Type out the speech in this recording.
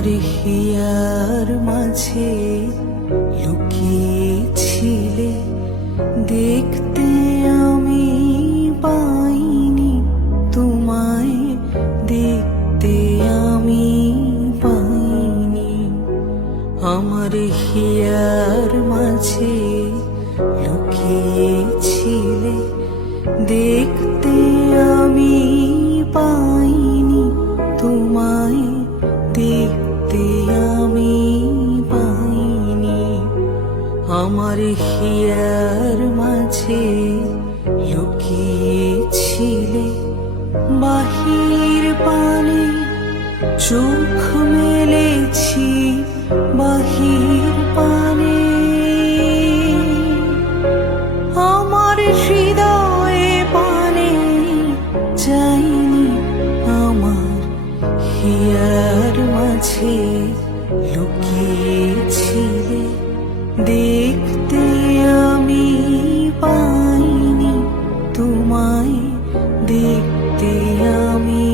আমার হিয়ার মাঝে লুকিয়েছিলে, দেখতে আমি পাইনি তোমায়, দেখতে আমি পাইনি। আমার হিয়ার মাঝে লুকিয়েছিলে, দেখতে আমি পাইনি তোমায়, দেখতে আমি পাইনি। আমার হিয়ার মাঝে লুকিয়েছিলে, বাহির পানে চোখ মেলেছি, বাহির পানে আমার হৃদয়ে পানে যাইনি। আমার হিয়ার মাঝে লুকিয়েছিলে, দেখতে আমি পাইনি তোমায়, দেখতে আমি